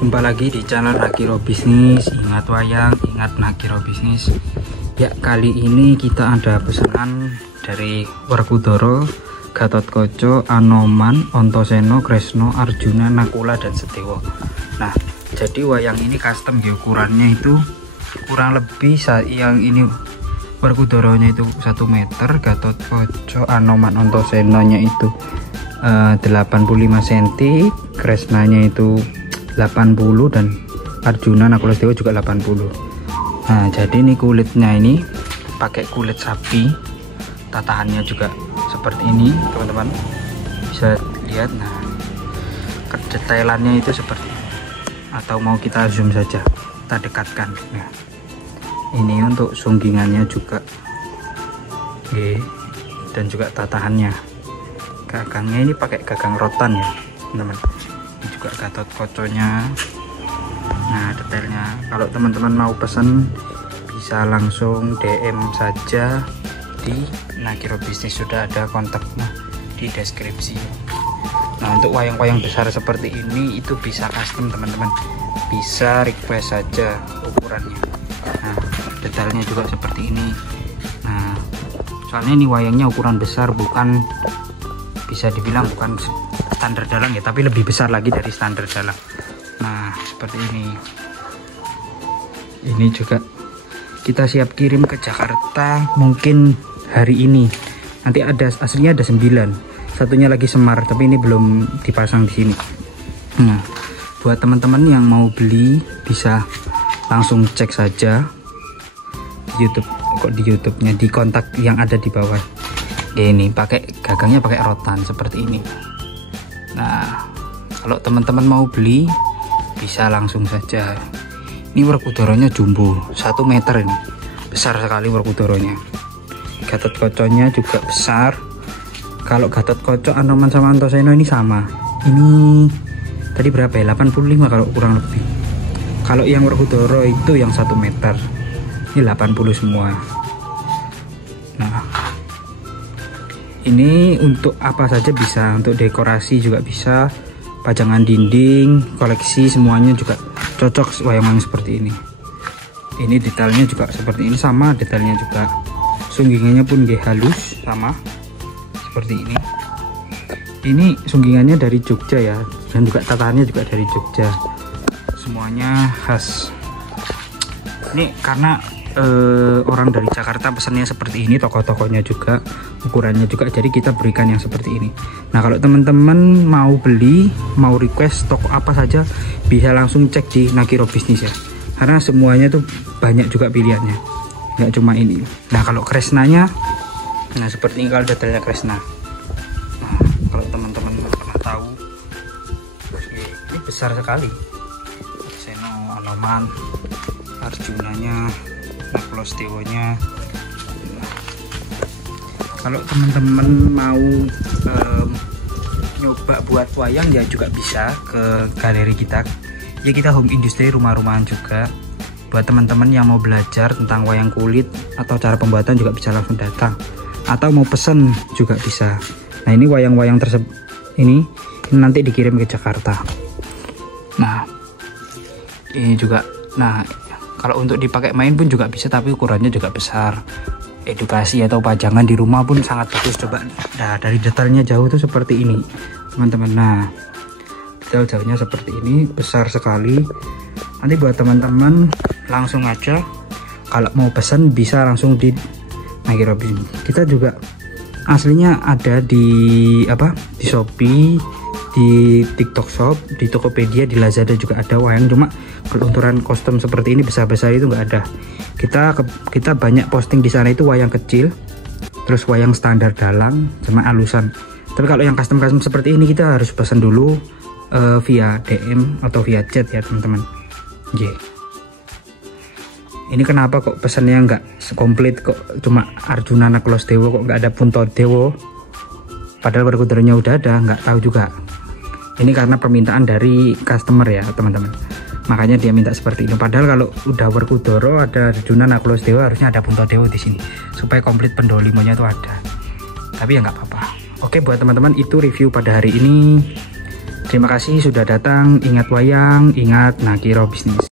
jumpa lagi di channel Nakiro Bisnis. Ingat wayang, ingat Nakiro Bisnis. Ya, kali ini kita ada pesanan dari Werkudara, Gatotkaca, Anoman, Antasena, Kresna, Arjuna, Nakula, dan Sedewa. Nah, jadi wayang ini custom ya, ukurannya itu kurang lebih yang ini Werkudaranya itu 1 meter, Gatotkaca, Anoman, Antasenanya itu 85 cm, Kresnanya itu 80, dan Arjuna, Nakula, Sedewa juga 80. Nah, jadi ini kulitnya ini pakai kulit sapi, tatahannya juga seperti ini teman-teman, bisa lihat. Nah, kedetailannya itu seperti ini. Atau mau kita zoom saja, kita dekatkan. Nah, ini untuk sunggingannya juga, dan juga tatahannya. Gagangnya ini pakai gagang rotan ya teman-teman. Ini juga Gatotkaca-nya. Nah, detailnya kalau teman-teman mau pesan bisa langsung DM saja di Nakiro Bisnis, sudah ada kontaknya di deskripsi. Nah, untuk wayang-wayang besar seperti ini itu bisa custom teman-teman, bisa request saja ukurannya. Nah, detailnya juga seperti ini. Nah, soalnya ini wayangnya ukuran besar, bukan, bisa dibilang bukan standar dalang ya, tapi lebih besar lagi dari standar dalang. Nah, seperti ini. Ini juga kita siap kirim ke Jakarta mungkin hari ini. Nanti ada, aslinya ada 9, satunya lagi Semar, tapi ini belum dipasang di sini. Nah, buat teman-teman yang mau beli bisa langsung cek saja di YouTube, kok di YouTube-nya, di kontak yang ada di bawah. Ini pakai gagangnya pakai rotan seperti ini. Nah, kalau teman-teman mau beli bisa langsung saja. Ini Werkudaranya jumbo, 1 meter, ini besar sekali Werkudaranya. Gatotkaca-nya juga besar. Kalau Gatotkaca, Anoman sama Antasena ini sama. Ini tadi berapa ya, 85 kalau kurang lebih. Kalau yang Werkudara itu yang 1 meter, ini 80 semua. Nah, ini untuk apa saja bisa, untuk dekorasi juga bisa, pajangan dinding, koleksi, semuanya juga cocok wayang-wayang seperti ini. Ini detailnya juga seperti ini, sama detailnya juga. Sunggingannya pun halus, sama seperti ini. Ini sunggingannya dari Jogja ya, dan juga tatahannya juga dari Jogja. Semuanya khas. Ini karena orang dari Jakarta pesannya seperti ini, toko-tokonya juga, ukurannya juga, jadi kita berikan yang seperti ini. Nah, kalau teman-teman mau beli, mau request toko apa saja, bisa langsung cek di Nakiro Bisnis ya, karena semuanya tuh banyak juga pilihannya, nggak cuma ini. Nah, kalau Kresnanya, nah seperti ini kalau detailnya Kresna. Nah, kalau teman-teman pernah tahu, ini besar sekali. Seno, Anoman, Arjunanya, Nakula, Sedewanya. Kalau teman-teman mau nyoba buat wayang ya juga bisa ke galeri kita ya, kita home industry, rumah-rumahan juga. Buat teman-teman yang mau belajar tentang wayang kulit atau cara pembuatan juga bisa langsung datang, atau mau pesen juga bisa. Nah, ini wayang-wayang tersebut ini nanti dikirim ke Jakarta. Nah, ini juga, nah kalau untuk dipakai main pun juga bisa, tapi ukurannya juga besar. Edukasi atau pajangan di rumah pun sangat bagus. Coba, nah dari detailnya jauh tuh seperti ini teman-teman. Nah, detail jauhnya seperti ini, besar sekali. Nanti buat teman-teman langsung aja, kalau mau pesan bisa langsung di Nakiro Bisnis. Kita juga aslinya ada di di Shopee, di TikTok Shop, di Tokopedia, di Lazada juga ada wayang. Cuma pelunturan custom seperti ini besar-besar itu nggak ada. Kita banyak posting di sana itu wayang kecil, terus wayang standar dalang sama alusan. Tapi kalau yang custom seperti ini kita harus pesan dulu via DM atau via chat ya teman-teman. Ini kenapa kok pesannya nggak komplit, kok cuma Arjuna, Nakula, Sedewa, kok nggak ada Puntadewa, padahal Werkudaranya udah ada, nggak tahu juga. Ini karena permintaan dari customer ya teman-teman, makanya dia minta seperti ini. Padahal kalau udah Werkudara, ada Arjuna, Nakula, Sedewa, harusnya ada Puntadewa di sini supaya komplit pendolimonya itu ada. Tapi ya nggak apa-apa. Oke, buat teman-teman itu review pada hari ini. Terima kasih sudah datang. Ingat wayang, ingat Nakiro Bisnis.